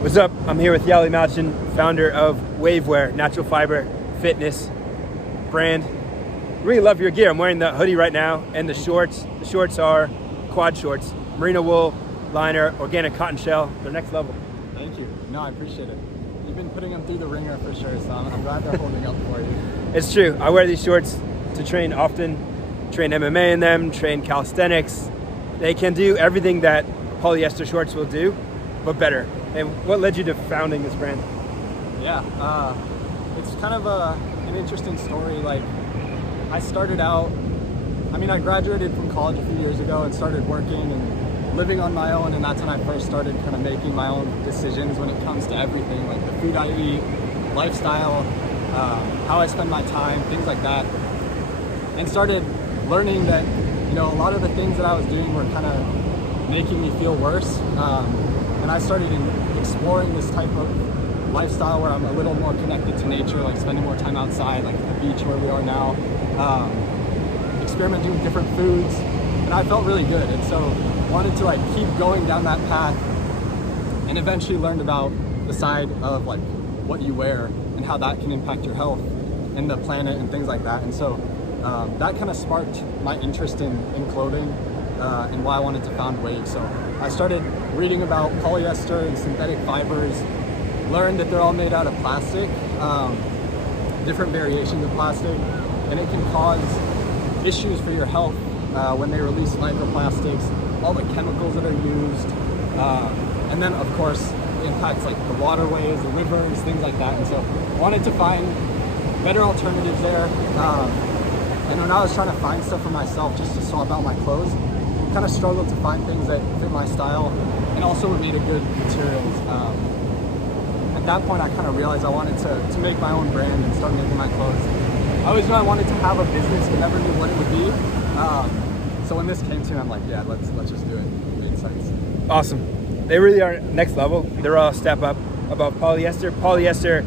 What's up? I'm here with Yahli, founder of Wayve, natural fiber fitness brand. Really love your gear. I'm wearing the hoodie right now and the shorts. The shorts are quad shorts, merino wool liner, organic cotton shell. They're next level. Thank you. No, I appreciate it. You've been putting them through the ringer for sure, so I'm glad they're holding up for you. It's true. I wear these shorts to train often, train MMA in them, train calisthenics. They can do everything that polyester shorts will do, but better. And what led you to founding this brand? Yeah, it's kind of an interesting story. Like, I started out, I graduated from college a few years ago and started working and living on my own, and that's when I first started kind of making my own decisions when it comes to everything, like the food I eat, lifestyle, how I spend my time, things like that. And started learning that, a lot of the things that I was doing were kind of making me feel worse. And I started exploring this type of lifestyle where I'm a little more connected to nature, like spending more time outside, like at the beach where we are now, experimenting with different foods, and I felt really good. And so wanted to keep going down that path, and eventually learned about the side of what you wear and how that can impact your health and the planet and things like that. And so that kind of sparked my interest in clothing and why I wanted to found Wayve. So I started reading about polyester and synthetic fibers, learned that they're all made out of plastic, different variations of plastic, and it can cause issues for your health when they release microplastics, all the chemicals that are used, and then of course it impacts the waterways, the rivers, things like that. And so wanted to find better alternatives there. And when I was trying to find stuff for myself just to swap out my clothes, kind of struggled to find things that fit my style and also were made of good materials. At that point I kind of realized I wanted to make my own brand and start making my clothes. I always knew I wanted to have a business but never knew what it would be. So when this came to me, I'm like, yeah, let's just do it. It made sense. Awesome. They really are next level. They're all a step up above polyester. Polyester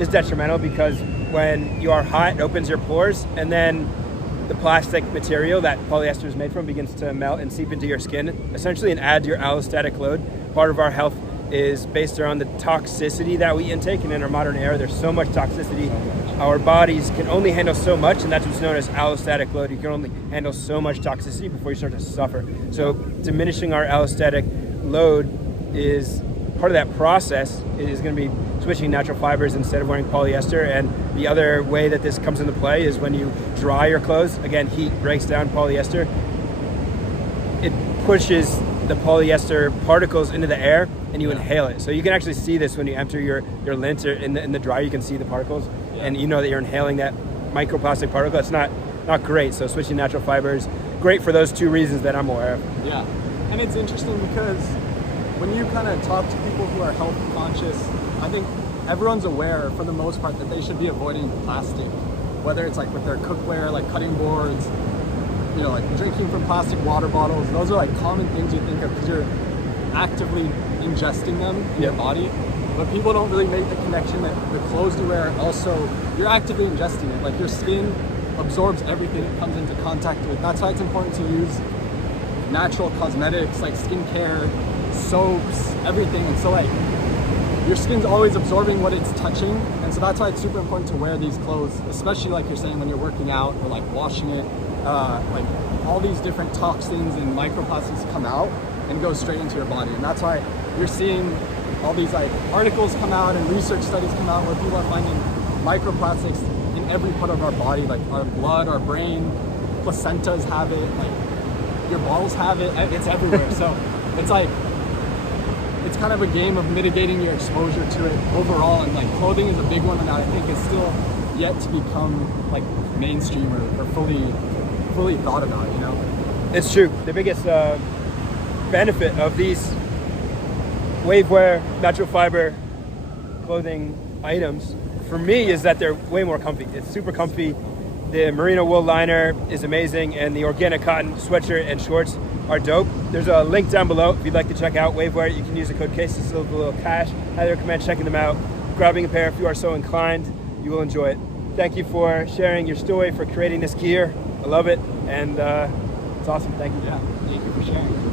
is detrimental because when you are hot, it opens your pores, and then the plastic material that polyester is made from begins to melt and seep into your skin, essentially, and add to your allostatic load. Part of our health is based around the toxicity that we intake, and in our modern era, there's so much toxicity. Our bodies can only handle so much, and that's what's known as allostatic load. You can only handle so much toxicity before you start to suffer. So diminishing our allostatic load is part of that process. It is going to be switching natural fibers instead of wearing polyester. And the other way that this comes into play is when you dry your clothes. Again, heat breaks down polyester. It pushes the polyester particles into the air and you inhale it. So you can actually see this when you enter your lint or in the dryer. You can see the particles, and you know that you're inhaling that microplastic particle. It's not great. So switching natural fibers, great for those two reasons that I'm aware of. Yeah, and it's interesting because when you kind of talk to people who are health conscious, I think everyone's aware for the most part that they should be avoiding plastic, whether it's with their cookware, cutting boards, drinking from plastic water bottles. Those are common things you think of because you're actively ingesting them in your body. But people don't really make the connection that the clothes you wear also, you're actively ingesting it. Your skin absorbs everything it comes into contact with. That's why it's important to use natural cosmetics like skincare, soaps, everything. And so your skin's always absorbing what it's touching, and so that's why it's super important to wear these clothes, especially you're saying when you're working out or washing it. All these different toxins and microplastics come out and go straight into your body, and that's why you're seeing all these articles come out and research studies come out where people are finding microplastics in every part of our body, our blood, our brain, placentas have it, your balls have it, it's everywhere. So it's kind of a game of mitigating your exposure to it overall, and clothing is a big one, and I think it's still yet to become mainstream or fully thought about. It's true. The biggest benefit of these Wayve natural fiber clothing items for me is that they're way more comfy. It's super comfy. The merino wool liner is amazing, and the organic cotton sweatshirt and shorts are dope. There's a link down below if you'd like to check out Wayve. You can use the code CASE to save a little cash. Highly recommend checking them out, grabbing a pair if you are so inclined. You will enjoy it. Thank you for sharing your story, for creating this gear. I love it, and it's awesome. Thank you. Yeah, thank you for sharing.